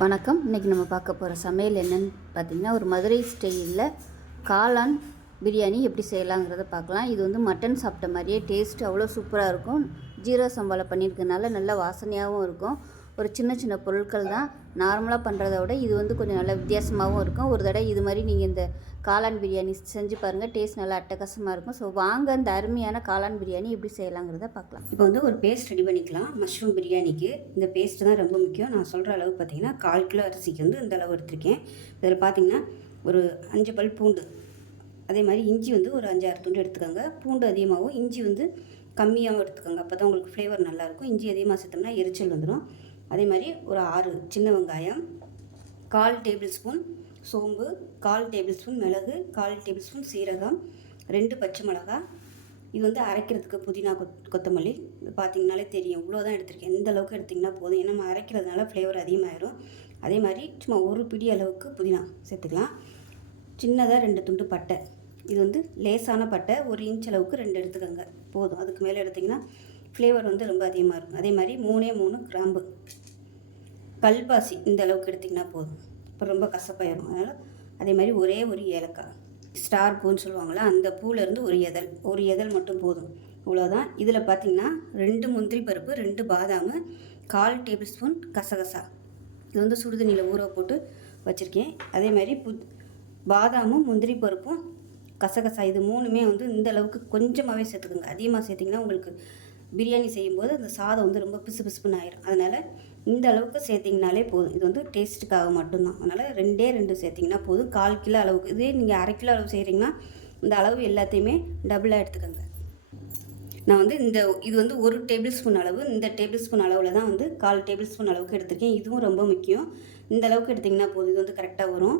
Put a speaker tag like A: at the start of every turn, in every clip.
A: வணக்கம். இன்றைக்கி நம்ம பார்க்க போகிற சமையல் என்னன்னு பார்த்தீங்கன்னா ஒரு மதுரை ஸ்டைலில் காளான் பிரியாணி எப்படி செய்யலாங்கிறத பார்க்கலாம். இது வந்து மட்டன் சாப்பிட்ட மாதிரியே டேஸ்ட் அவ்வளோ சூப்பராக இருக்கும். ஜீரக சம்பாவில் பண்ணியிருக்கனால நல்ல வாசனையாகவும் இருக்கும். ஒரு சின்ன சின்ன பொருட்கள் தான் நார்மலாக பண்ணுறத விட இது வந்து கொஞ்சம் நல்ல வித்தியாசமாகவும் இருக்கும். ஒரு தடவை இது மாதிரி நீங்கள் இந்த காளான் பிரியாணி செஞ்சு பாருங்கள் டேஸ்ட் நல்லா அட்டகாசமாக இருக்கும். ஸோ வாங்க இந்த அருமையான காளான் பிரியாணி எப்படி செய்யலாங்கிறத பார்க்கலாம்.
B: இப்போ வந்து ஒரு பேஸ்ட் ரெடி பண்ணிக்கலாம். மஷ்ரூம் பிரியாணிக்கு. இந்த பேஸ்ட் தான் ரொம்ப முக்கியம். நான் சொல்கிற அளவு பார்த்தீங்கன்னா கால் கிலோ அரிசிக்கு வந்து இந்த அளவு எடுத்திருக்கேன். இதில் பார்த்தீங்கன்னா ஒரு அஞ்சு பல் பூண்டு. அதே மாதிரி இஞ்சி வந்து ஒரு அஞ்சாறு துண்டு எடுத்துக்கோங்க. பூண்டு அதிகமாகவும் இஞ்சி வந்து கம்மியாகவும் எடுத்துக்கோங்க. அப்போ தான் உங்களுக்கு ஃப்ளேவர் நல்லாயிருக்கும் இஞ்சி அதிகமாக சேர்த்தோம்னா எரிச்சல் வந்துடும். அதே மாதிரி ஒரு ஆறு சின்ன வெங்காயம் கால் டேபிள் ஸ்பூன் சோம்பு கால் டேபிள் ஸ்பூன் மிளகு கால் டேபிள் ஸ்பூன் சீரகம் ரெண்டு பச்சை மிளகா இது வந்து அரைக்கிறதுக்கு புதினா கொத் கொத்தமல்லி. பார்த்தீங்கனாலே தெரியும். இவ்வளோ தான் எடுத்திருக்கேன். எந்த அளவுக்கு எடுத்திங்கன்னா போதும். ஏன்னா நம்ம அரைக்கிறதுனால ஃப்ளேவர் அதிகமாகிடும் அதே மாதிரி சும்மா ஒரு பிடி அளவுக்கு புதினா சேர்த்துக்கலாம். சின்னதாக ரெண்டு துண்டு பட்டை. இது வந்து லேசான பட்டை. ஒரு இன்ச் அளவுக்கு ரெண்டு எடுத்துக்கோங்க. போதும். அதுக்கு மேலே எடுத்திங்கன்னா ஃப்ளேவர் வந்து ரொம்ப அதிகமாக இருக்கும். அதே மாதிரி மூணே மூணு கிராம்பு. கல்பாசி இந்த அளவுக்கு எடுத்திங்கன்னா போதும். இப்போ ரொம்ப கசப்பாயிடும் அதனால் அதே மாதிரி ஒரே ஒரு ஏலக்காய். ஸ்டார் பூன்னு சொல்லுவாங்களா அந்த பூவிலேருந்து ஒரு எதழ். ஒரு எதல் மட்டும் போதும். இவ்வளோதான் இதில் பார்த்தீங்கன்னா ரெண்டு முந்திரி பருப்பு ரெண்டு பாதாம் கால் டேபிள் ஸ்பூன் கசகசா. இது வந்து சுடுதண்ணியில் ஊற போட்டு வச்சுருக்கேன். அதே மாதிரி புத் பாதாமும் முந்திரி பருப்பும் கசகசா இது மூணுமே வந்து இந்த அளவுக்கு கொஞ்சமாகவே சேர்த்துக்குங்க. அதிகமாக சேர்த்திங்கன்னா உங்களுக்கு பிரியாணி செய்யும்போது அந்த சாதம் வந்து ரொம்ப பிசு பிசுப்புன்னு ஆயிரும். அதனால் இந்த அளவுக்கு சேர்த்திங்கனாலே போதும். இது வந்து டேஸ்ட்டுக்காக மட்டும்தான். அதனால் ரெண்டே ரெண்டு சேர்த்திங்கன்னா போதும். கால் கிலோ அளவுக்கு. இதே நீங்கள் அரை கிலோ அளவு செய்கிறீங்கன்னா இந்த அளவு எல்லாத்தையுமே டபுளாக எடுத்துக்கோங்க. நான் வந்து இந்த இது வந்து ஒரு டேபிள் ஸ்பூன் அளவு. இந்த டேபிள் ஸ்பூன் அளவில் தான் வந்து கால் டேபிள் ஸ்பூன் அளவுக்கு எடுத்திருக்கேன். இதுவும் ரொம்ப முக்கியம். இந்த அளவுக்கு எடுத்திங்கன்னா போதும். இது வந்து கரெக்டாக வரும்.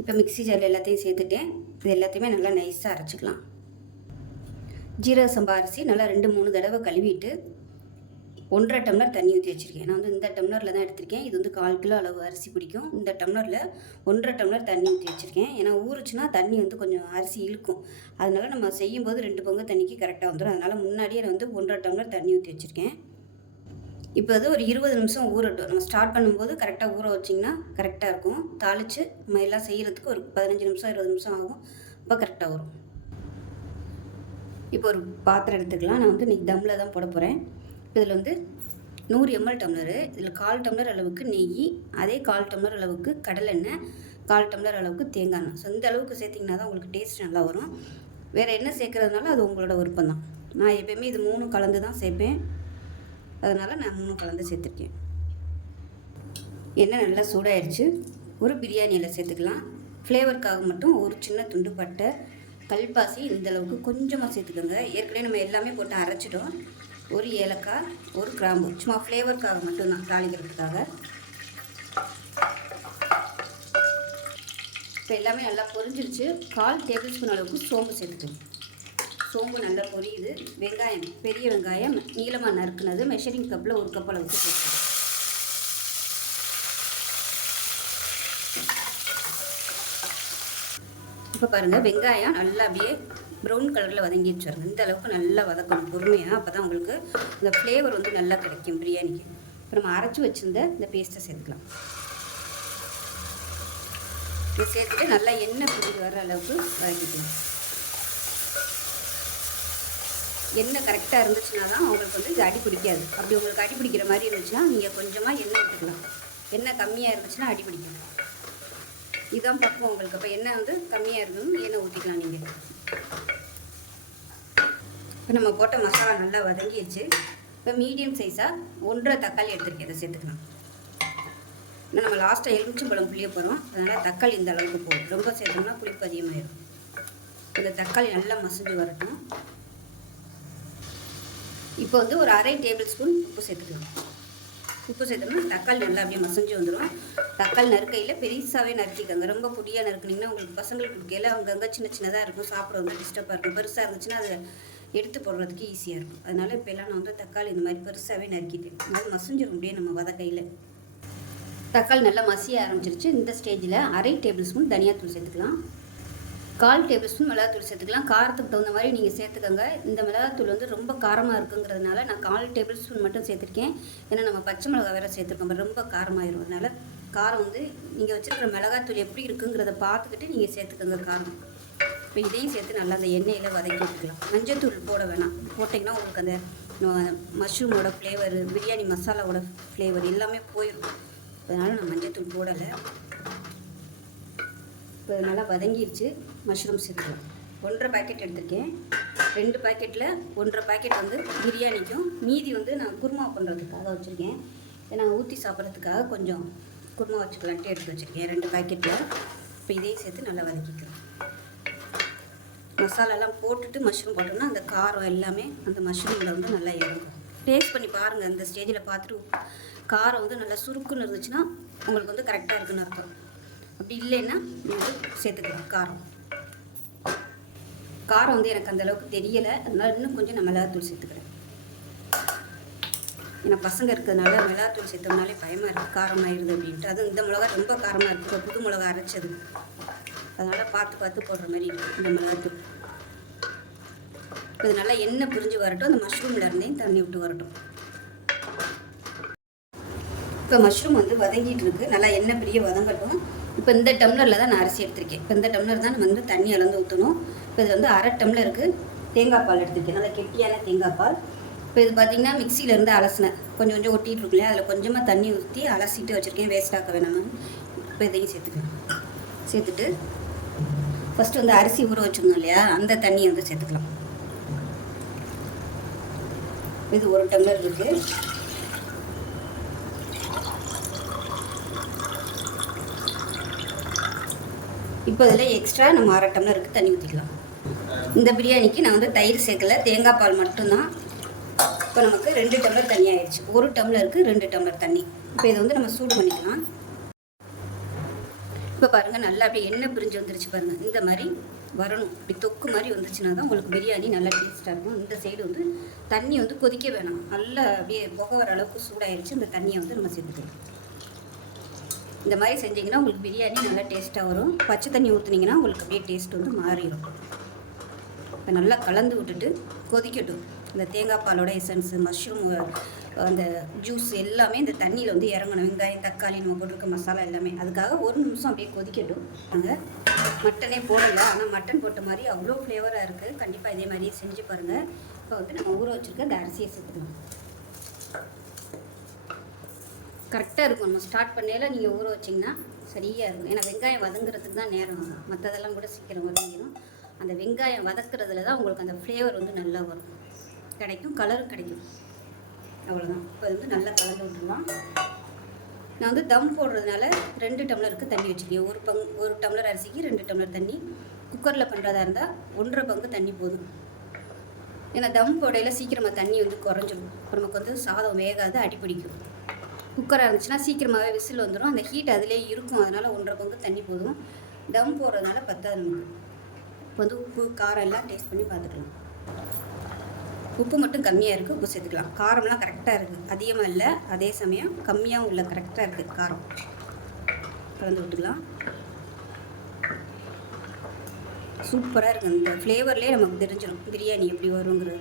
B: இப்போ மிக்ஸி ஜாரில் எல்லாத்தையும் சேர்த்துட்டேன். இது எல்லாத்தையுமே நல்லா நைஸாக அரைச்சிக்கலாம். ஜீரக சம்பா அரிசி நல்லா ரெண்டு மூணு தடவை கழுவிட்டு ஒன்றரை டம்ளர் தண்ணி ஊற்றி வச்சுருக்கேன். நான் வந்து இந்த டம்ளரில் தான் எடுத்திருக்கேன். இது வந்து கால் கிலோ அளவு அரிசி பிடிக்கும். இந்த டம்ளரில் ஒன்றரை டம்ளர் தண்ணி ஊற்றி வச்சுருக்கேன். ஏன்னா ஊறுச்சுன்னா தண்ணி வந்து கொஞ்சம் அரிசி இழுக்கும். அதனால் நம்ம செய்யும்போது ரெண்டு பங்கு தண்ணிக்கு கரெக்டாக வந்துடும் அதனால் முன்னாடியே நான் வந்து ஒன்றரை டம்ளர் தண்ணி ஊற்றி வச்சுருக்கேன். இப்போ அது ஒரு இருபது நிமிஷம் ஊறட்டும். நம்ம ஸ்டார்ட் பண்ணும்போது கரெக்டாக ஊற வச்சிங்கன்னா கரெக்டாக இருக்கும். தாளித்து நம்ம எல்லாம் செய்கிறதுக்கு ஒரு பதினஞ்சு நிமிஷம் இருபது நிமிஷம் ஆகும். அப்போ கரெக்டாக வரும். இப்போ ஒரு பாத்திரம் எடுத்துக்கலாம். நான் வந்து இன்றைக்கி தம்மில் தான் போட போகிறேன் இதில் வந்து நூறு எம்எல் டம்ளரு. இதில் கால் டம்ளர் அளவுக்கு நெய் அதே கால் டம்ளர் அளவுக்கு கடலெண்ணெய் கால் டம்ளர் அளவுக்கு தேங்காய் எண்ணெய். ஸோ இந்த அளவுக்கு சேர்த்திங்கன்னா தான் உங்களுக்கு டேஸ்ட் நல்லா வரும். வேறு என்ன சேர்க்குறதுனால அது உங்களோட விருப்பம் தான். நான் எப்பயுமே இது மூணும் கலந்து தான் சேர்ப்பேன். அதனால் நான் மூணும் கலந்து சேர்த்துருக்கேன். எண்ணெய் நல்லா சூடாயிடுச்சு ஒரு பிரியாணியில் சேர்த்துக்கலாம். ஃப்ளேவருக்காக மட்டும் ஒரு சின்ன துண்டு பட்டை கல்பாசி இந்த அளவுக்கு கொஞ்சமாக சேர்த்துக்கோங்க. ஏற்கனவே நம்ம எல்லாமே போட்டு அரைச்சிட்டோம். ஒரு ஏலக்காய் ஒரு கிராம்பு. சும்மா ஃப்ளேவருக்காக மட்டும்தான் தாளிக்கிறதுக்காக. இப்போ எல்லாமே நல்லா பொரிஞ்சிருச்சு. கால் டேபிள் ஸ்பூன் அளவுக்கு சோம்பு சேர்த்துக்கோங்க. சோம்பு நல்லா பொரியுது. வெங்காயம் பெரிய வெங்காயம் நீளமாக நறுக்குனது மெஷரிங் கப்பில் ஒரு கப் அளவுக்கு சேர்த்துக்கோங்க. இப்போ பாருங்கள் வெங்காயம் நல்லா அப்படியே ப்ரௌன் கலரில் வதங்கிடுச்சு பாருங்க இந்த அளவுக்கு நல்லா வதக்கணும் பொறுமையாக அப்போ தான் உங்களுக்கு இந்த ஃப்ளேவர் வந்து நல்லா கிடைக்கும் பிரியாணிக்கு. இப்போ நம்ம அரைச்சி வச்சுருந்த இந்த பேஸ்ட்டை சேர்த்துக்கலாம். இதை சேர்த்துட்டு நல்லா எண்ணெய் பிடிச்சி வர அளவுக்கு வதக்கிக்கலாம். எண்ணெய் கரெக்டாக இருந்துச்சுன்னா தான் உங்களுக்கு வந்து இது அடி பிடிக்காது. அப்படி உங்களுக்கு அடி பிடிக்கிற மாதிரி இருந்துச்சுன்னா நீங்கள் கொஞ்சமாக எண்ணெய் விட்டுக்கலாம் எண்ணெய் கம்மியாக இருந்துச்சுன்னா அடி பிடிக்கும் இதுதான் பக்குவம் உங்களுக்கு. அப்போ எண்ணெய் வந்து கம்மியாக இருக்கணும் எண்ணெய் ஊற்றிக்கலாம் நீங்கள் இப்போ நம்ம போட்ட மசாலா நல்லா வதங்கிடுச்சு. இப்போ மீடியம் சைஸாக ஒன்றரை தக்காளி எடுத்துருக்கேன். இதை சேர்த்துக்கலாம். இன்னும் நம்ம லாஸ்ட்டாக எலுமிச்சம்பழம் புளிய போகிறோம் அதனால் தக்காளி இந்த அளவுக்கு போகும் ரொம்ப சேர்த்தோம்னா புளிப்பு அதிகமாகிடும் இந்த தக்காளி நல்லா மசிஞ்சு வரட்டும். இப்போ வந்து ஒரு அரை டேபிள் ஸ்பூன் உப்பு சேர்த்துக்கலாம். உப்பு சேர்த்தோம்னா தக்காளி நல்லா அப்படியே மசஞ்சு வந்துடும் தக்காளி நறுக்கையில் பெருசாகவே நறுக்கிக்கோங்க. ரொம்ப பொடியாக நறுக்குனீங்கன்னா உங்களுக்கு பசங்களுக்கு கொடுக்கையில் அங்கங்கே சின்ன சின்னதாக இருக்கும். சாப்பிட வந்து டிஸ்டர்பாக இருக்கும். பெருசாக இருந்துச்சுன்னா அதை எடுத்து போடுறதுக்கு ஈஸியாக இருக்கும். அதனால் இப்போ எல்லாம் நான் வந்து தக்காளி இந்த மாதிரி பெருசாகவே நறுக்கிட்டேன். அது மசிஞ்சிடும் அப்படியே நம்ம வதக்கையில் தக்காளி நல்லா மசிய ஆரம்பிச்சிருச்சு. இந்த ஸ்டேஜில் அரை டேபிள் ஸ்பூன் தனியாத்தூள் சேர்த்துக்கலாம். கால் டேபிள் ஸ்பூன் மிளகாத்தூள் சேர்த்துக்கலாம். காரத்துக்கு தகுந்த மாதிரி நீங்கள் சேர்த்துக்கோங்க. இந்த மிளகாத்தூள் வந்து ரொம்ப காரமாக இருக்குங்கிறதுனால நான் கால் டேபிள் ஸ்பூன் மட்டும் சேர்த்துருக்கேன். ஏன்னா நம்ம பச்சை மிளகா வேறு சேர்த்துருக்கோம். ரொம்ப காரமாயிரும் அதனால காரம் வந்து நீங்கள் வச்சுருக்கிற மிளகாத்தூள் எப்படி இருக்குங்கிறத பார்த்துக்கிட்டு நீங்கள் சேர்த்துக்கோங்க காரம். இப்போ இதையும் சேர்த்து நல்லா அந்த எண்ணெயில் வதக்கி விட்டுக்கலாம் மஞ்சத்தூள் போட வேணாம். போட்டிங்கன்னா உங்களுக்கு அந்த மஷ்ரூமோட ஃப்ளேவர் பிரியாணி மசாலாவோட ஃப்ளேவர் எல்லாமே போயிடும் அதனால் நான் மஞ்சத்தூள் போடலை. இப்போ நல்லா வதங்கிடுச்சு மஷ்ரூம் சேர்த்துக்கலாம் ஒன்றரை பாக்கெட் எடுத்திருக்கேன். ரெண்டு பாக்கெட்டில் ஒன்றரை பாக்கெட் வந்து பிரியாணிக்கும் மீதி வந்து நான் குருமா பண்ணுறதுக்காக வச்சுருக்கேன். இதை நான் ஊற்றி சாப்பிட்றதுக்காக கொஞ்சம் குருமா வச்சுக்கலான்ட்டு எடுத்து வச்சுருக்கேன். ரெண்டு பாக்கெட்டில் இப்போ இதையும் சேர்த்து நல்லா வதக்கிக்கலாம் மசாலாலாம் போட்டுட்டு மஷ்ரூம் போட்டோம்னா அந்த காரம் எல்லாமே அந்த மஷ்ரூமில் வந்து நல்லா இறங்கும் டேஸ்ட் பண்ணி பாருங்கள் அந்த ஸ்டேஜில் பார்த்துட்டு காரம் வந்து நல்லா சுருக்குன்னு இருந்துச்சுன்னா உங்களுக்கு வந்து கரெக்டாக இருக்குன்னு அர்த்தம். அப்படி இல்லைன்னா நீங்கள் வந்து சேர்த்துக்கலாம். காரம். காரம் வந்து எனக்கு அந்த அளவுக்கு தெரியலை. அதனால இன்னும் கொஞ்சம் நான் மிளகாத்தூள் சேர்த்துக்கிறேன். ஏன்னா பசங்க இருக்கிறதுனால மிளகாத்தூள் சேர்த்தோம்னாலே பயமாக இருக்குது காரமாயிருது அப்படின்ட்டு. அதுவும் இந்த மிளகா ரொம்ப காரமாக இருக்குது இப்போ புது மிளகா அரைச்சது. அதனால் பார்த்து பார்த்து போடுற மாதிரி இருக்குது இந்த மிளகாத்தூள். இப்போ இது நல்லா எண்ணெய் பிரிஞ்சு வரட்டும். அந்த மஷ்ரூம்லேருந்தே தண்ணி விட்டு வரட்டும். இப்போ மஷ்ரூம் வந்து வதங்கிட்டு இருக்கு. நல்லா எண்ணெய் பிரிய வதங்கட்டும். இப்போ இந்த டம்ளரில் தான் நான் அரிசி எடுத்திருக்கேன். இப்போ இந்த டம்ளர் தான் நம்ம வந்து தண்ணி அளந்து ஊற்றணும். இப்போ இது வந்து அரை டம்ளருக்கு தேங்காய் பால் எடுத்திருக்கேன். நல்லா கெட்டியான தேங்காய் பால். இப்போ இது பார்த்தீங்கன்னா மிக்சியிலேருந்து அலசினேன். கொஞ்சம் கொஞ்சம் ஒட்டிகிட்டு இருக்கு இல்லையா அதில் கொஞ்சமாக தண்ணி ஊற்றி அலசிட்டு வச்சுருக்கேன். வேஸ்ட் ஆக்க வேணாம் இப்போ இதையும் சேர்த்துக்கலாம் சேர்த்துட்டு ஃபஸ்ட்டு வந்து அரிசி ஊற வச்சுருந்தோம் இல்லையா அந்த தண்ணியை வந்து சேர்த்துக்கலாம். இது ஒரு டம்ளர் இருக்குது இப்போ இதில் எக்ஸ்ட்ரா நம்ம அரை டம்ளருக்கு தண்ணி ஊற்றிக்கலாம் இந்த பிரியாணிக்கு நான் வந்து தயிர் சேர்க்கல தேங்காய் பால் மட்டும்தான். இப்போ நமக்கு ரெண்டு டம்ளர் தண்ணி ஆயிடுச்சு. ஒரு டம்ளருக்கு ரெண்டு டம்ளர் தண்ணி. இப்போ இதை வந்து நம்ம சூடு பண்ணிக்கலாம். இப்போ பாருங்கள் நல்லா அப்படியே எண்ணெய் பிரிஞ்சு வந்துருச்சு பாருங்கள் இந்த மாதிரி வரணும். இப்படி தொக்கு மாதிரி வந்துச்சுன்னா தான் உங்களுக்கு பிரியாணி நல்லா டேஸ்ட்டாக இருக்கும். இந்த சைடு வந்து தண்ணி வந்து கொதிக்க வேணாம். நல்லா அப்படியே புகை வர அளவுக்கு சூடாயிருச்சு. இந்த தண்ணியை வந்து நம்ம சேர்த்துக்கலாம். இந்த மாதிரி செஞ்சீங்கன்னா உங்களுக்கு பிரியாணி நல்லா டேஸ்ட்டாக வரும். பச்சை தண்ணி ஊற்றுனீங்கன்னா உங்களுக்கு அப்படியே டேஸ்ட் வந்து மாறிடும் இப்போ நல்லா கலந்து விட்டுட்டு கொதிக்கட்டும். இந்த தேங்காய் பாலோட எசன்ஸு மஷ்ரூம் அந்த ஜூஸ் எல்லாமே இந்த தண்ணியில் வந்து இறங்கணும். வெங்காயம் தக்காளி நம்ம போட்டிருக்க மசாலா எல்லாமே. அதுக்காக ஒரு நிமிஷம் அப்படியே கொதிக்கட்டும். நாங்கள் மட்டனே போடலை. ஆனால் மட்டன் போட்ட மாதிரி அவ்வளோ ஃப்ளேவராக இருக்குது கண்டிப்பாக இதே மாதிரியே செஞ்சு பாருங்கள் இப்போ வந்து நம்ம ஊற வச்சுருக்க இந்த அரிசியை சேர்த்துக்கணும் கரெக்டாக இருக்கும். நம்ம ஸ்டார்ட் பண்ணையில் நீங்கள் ஊற வச்சிங்கன்னா சரியாக இருக்கும். ஏன்னா வெங்காயம் வதங்குறதுக்கு தான் நேரம். ஆகும் மற்றதெல்லாம் கூட சீக்கிரம் வதங்கிடும் அந்த வெங்காயம் வதக்குறதுல தான் உங்களுக்கு அந்த ஃப்ளேவர் வந்து நல்லா வரும். கிடைக்கும் கலரும் கிடைக்கும். அவ்வளோதான் இப்போ வந்து நல்லா கலந்து விட்டுருலாம் நான் வந்து தம் போடுறதுனால ரெண்டு டம்ளருக்கு தண்ணி வச்சுருக்கேன் ஒரு பங்கு ஒரு டம்ளர் அரிசிக்கு ரெண்டு டம்ளர் தண்ணி. குக்கரில் பண்ணுறதா இருந்தால் ஒன்றரை பங்கு தண்ணி போதும். ஏன்னா தம் போடையில் சீக்கிரமாக தண்ணி வந்து குறைஞ்சிடும் இப்போ நமக்கு வந்து சாதம் வேகாது அடிப்பிடிக்கும் குக்கராக இருந்துச்சுன்னா சீக்கிரமாகவே விசில் வந்துடும். அந்த ஹீட் அதிலே இருக்கும். அதனால் ஒன்றரை பங்கு தண்ணி போதும். தம் போடுறதுனால பத்தாது நமக்கு. இப்போ வந்து உப்பு காரம் எல்லாம் டேஸ்ட் பண்ணி பார்த்துக்கலாம். உப்பு மட்டும் கம்மியாக இருக்குது உப்பு சேர்த்துக்கலாம். காரம்லாம் கரெக்டாக இருக்குது அதிகமாக இல்லை. அதே சமயம் கம்மியாகவும் இல்லை. கரெக்டாக இருக்குது காரம். கலந்து விட்டுக்கலாம். சூப்பராக இருக்குது இந்த ஃப்ளேவர்லேயே நமக்கு தெரிஞ்சிடும் பிரியாணி எப்படி வருங்கிறது.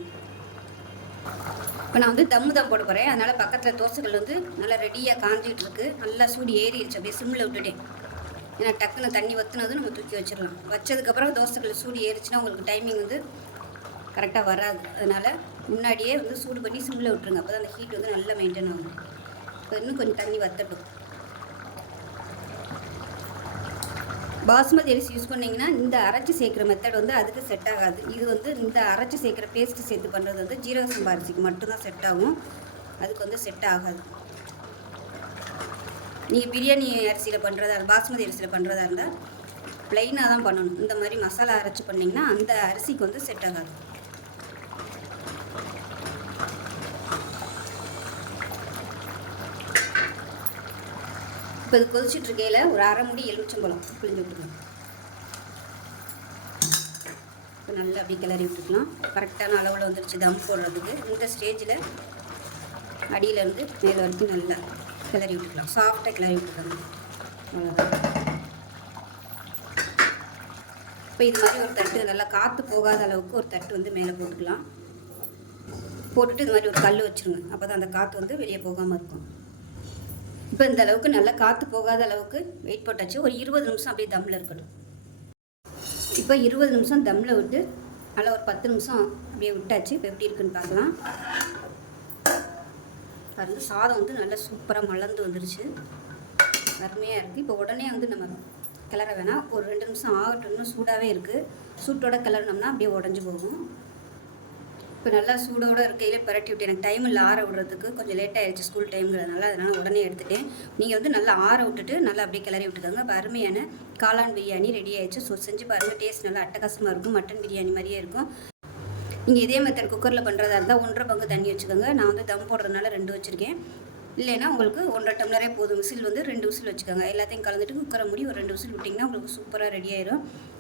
B: இப்போ நான் வந்து தம்மு தான் போட போகிறேன் அதனால் பக்கத்தில் தோசைகள் வந்து நல்லா ரெடியாக காஞ்சிட்டு இருக்கு நல்லா சூடு ஏறிடுச்சு. அப்படியே சிம்மில் விட்டுட்டேன். ஏன்னா டக்குன்னு தண்ணி வத்துனது நம்ம தூக்கி வச்சிடலாம். வச்சதுக்கப்புறம் தோசைகள் சூடு ஏறிச்சுன்னா உங்களுக்கு டைமிங் வந்து கரெக்டாக வராது. அதனால் முன்னாடியே வந்து சூடு பண்ணி சிம்மில் விட்டுருங்க. அப்போ தான் அந்த ஹீட் வந்து நல்லா மெயின்டைன் ஆகும். இப்போ இன்னும் கொஞ்சம் தண்ணி வத்தட்டும். பாஸ்மதி அரிசி யூஸ் பண்ணிங்கன்னா இந்த அரைச்சி சேர்க்குற மெத்தட் வந்து அதுக்கு செட் ஆகாது. இது வந்து இந்த அரைச்சி சேர்க்குற பேஸ்ட் சேர்த்து பண்ணுறது வந்து ஜீரக சம்பா அரிசிக்கு மட்டும்தான் செட் ஆகும். அதுக்கு வந்து செட் ஆகாது. நீங்கள் பிரியாணி அரிசியில் பண்ணுறதா பாஸ்மதி அரிசியில் பண்ணுறதா இருந்தால் ப்ளைனாக தான் பண்ணணும். இந்த மாதிரி மசாலா அரைச்சி பண்ணிங்கன்னா அந்த அரிசிக்கு வந்து செட் ஆகாது. இப்போ இது கொதிச்சுட்டு இருக்கையில் ஒரு அரை முடி எலுமிச்சம்பழம் புளிஞ்சு விட்டுக்கலாம் இப்போ நல்லா அப்படி கிளறி விட்டுக்கலாம். கரெக்டான அளவில் வந்துருச்சு தம் போடுறதுக்கு. இந்த ஸ்டேஜில் அடியிலேருந்து மேலே வரைக்கும் நல்லா கிளறி விட்டுக்கலாம். சாஃப்டாக கிளறி விட்டுக்கலாம். அவ்வளோதான் இப்போ இது மாதிரி ஒரு தட்டு நல்லா காற்று போகாத அளவுக்கு ஒரு தட்டு வந்து மேலே போட்டுக்கலாம். போட்டுட்டு இது மாதிரி ஒரு கல் வச்சுருங்க. அப்போ தான் அந்த காற்று வந்து வெளியே போகாமல் இருக்கும். இப்போ இந்த அளவுக்கு நல்லா காற்று போகாத அளவுக்கு வெயிட் போட்டாச்சு. ஒரு இருபது நிமிஷம் அப்படியே தம்மில் இருக்கணும் இப்போ இருபது நிமிஷம் தம்மில் விட்டு நல்லா ஒரு பத்து நிமிஷம் அப்படியே விட்டாச்சு. இப்போ எப்படி இருக்குன்னு பார்க்கலாம். பாருங்க சாதம் வந்து நல்லா சூப்பராக மலர்ந்து வந்துருச்சு. அருமையாக இருக்குது இப்போ உடனே வந்து நம்ம கிளற வேணாம். ஒரு ரெண்டு நிமிஷம் ஆகட்டும்னு சூடாகவே இருக்குது சூட்டோட கிளறினோம்னா அப்படியே உடஞ்சி போகும். இப்போ நல்லா சூடோடு இருக்கையிலே பரட்டி விட்டு எனக்கு டைம் இல்லை ஆற விடுறதுக்கு கொஞ்சம் லேட் ஆயிடுச்சு ஸ்கூல் டைம்ங்கிறதுனால அதனால் உடனே எடுத்துட்டேன். நீங்கள் வந்து நல்லா ஆற விட்டுட்டு நல்லா அப்படியே கிளறி விட்டுக்கோங்க. இப்போ அருமையான காளான் பிரியாணி ரெடி ஆயிடுச்சு. ஸோ செஞ்சு பாருங்கள் டேஸ்ட் நல்லா அட்டகாசமாக இருக்கும். மட்டன் பிரியாணி மாதிரியே இருக்கும். நீங்கள் இதே மெத்தட் குக்கரில் பண்ணுறதா இருந்தால் ஒன்றரை பங்கு தண்ணி வச்சுக்கோங்க. நான் வந்து தம் போடுறதுனால ரெண்டு வச்சுருக்கேன். இல்லைன்னா உங்களுக்கு ஒன்றரை டம்ளரே போதும். விசில் வந்து ரெண்டு விசில் வச்சுக்கோங்க. எல்லாத்தையும் கலந்துட்டு குக்கரை மூடி ஒரு ரெண்டு விசில் விட்டிங்கன்னா உங்களுக்கு சூப்பராக ரெடி ஆயிடும்